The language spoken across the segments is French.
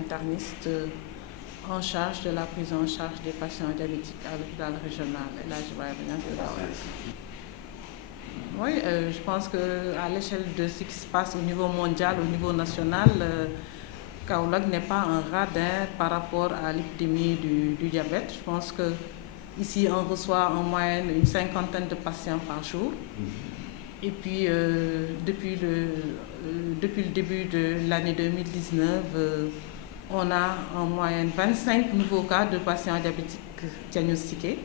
interniste en charge de la prise en charge des patients diabétiques à l'hôpital régional El Hadji Ibrahima Niass de Kaolack. Oui, je pense qu'à l'échelle de ce qui se passe au niveau mondial, au niveau national, Kaolack n'est pas un radin par rapport à l'épidémie du diabète. Je pense qu'ici, on reçoit en moyenne une 50aine de patients par jour. Et puis, depuis le début de l'année 2019, on a en moyenne 25 nouveaux cas de patients diabétiques diagnostiqués.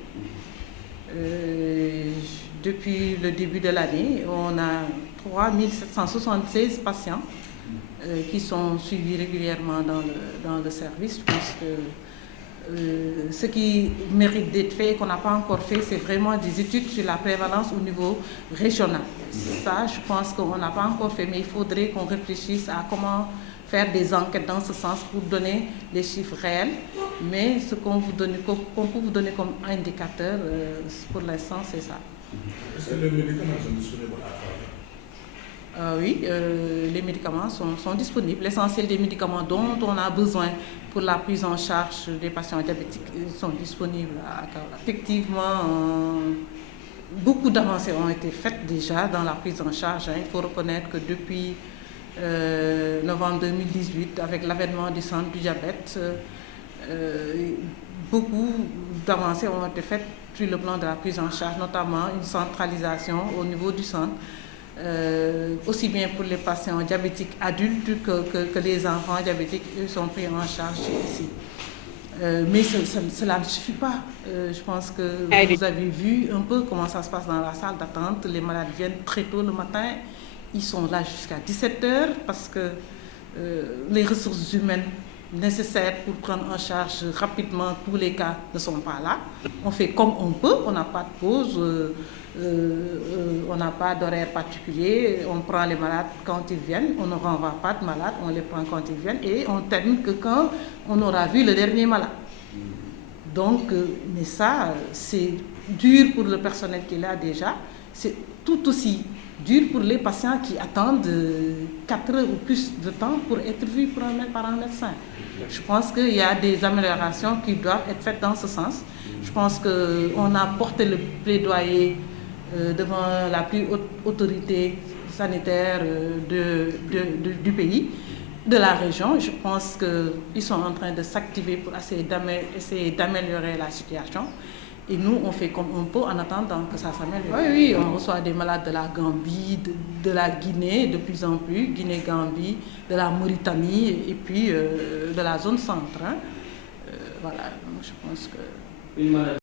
Depuis le début de l'année, on a 3776 patients qui sont suivis régulièrement dans le service. Je pense que ce qui mérite d'être fait et qu'on n'a pas encore fait, c'est vraiment des études sur la prévalence au niveau régional. Ça, je pense qu'on n'a pas encore fait, mais il faudrait qu'on réfléchisse à comment faire des enquêtes dans ce sens pour donner les chiffres réels. Mais ce qu'on peut vous donner comme indicateur, pour l'instant, c'est ça. Est-ce que les médicaments sont disponibles à Kaolack? Oui, les médicaments sont disponibles. L'essentiel des médicaments dont on a besoin pour la prise en charge des patients diabétiques sont disponibles à Kaolack. Effectivement, beaucoup d'avancées ont été faites déjà dans la prise en charge. Il faut reconnaître que depuis novembre 2018, avec l'avènement du centre du diabète, beaucoup d'avancées ont été faites sur le plan de la prise en charge, notamment une centralisation au niveau du centre, aussi bien pour les patients diabétiques adultes que les enfants diabétiques, eux, sont pris en charge ici. Mais cela ne suffit pas. Je pense que vous avez vu un peu comment ça se passe dans la salle d'attente. Les malades viennent très tôt le matin, ils sont là jusqu'à 17h parce que les ressources humaines nécessaires pour prendre en charge rapidement tous les cas ne sont pas là. On fait comme on peut, on n'a pas de pause, on n'a pas d'horaire particulier, on prend les malades quand ils viennent, on ne renvoie pas de malades, on les prend quand ils viennent et on termine que quand on aura vu le dernier malade. Donc, mais ça, c'est dur pour le personnel qui est là déjà, c'est tout aussi dur pour les patients qui attendent 4 heures ou plus de temps pour être vus par un médecin. Je pense qu'il y a des améliorations qui doivent être faites dans ce sens. Je pense qu'on a porté le plaidoyer devant la plus haute autorité sanitaire du pays, de la région. Je pense qu'ils sont en train de s'activer pour essayer d'améliorer la situation. Et nous, on fait comme on peut en attendant que ça s'améliore. Oui, on reçoit des malades de la Gambie, de la Guinée de plus en plus, Guinée-Gambie, de la Mauritanie et puis de la zone centre. Voilà, donc je pense que...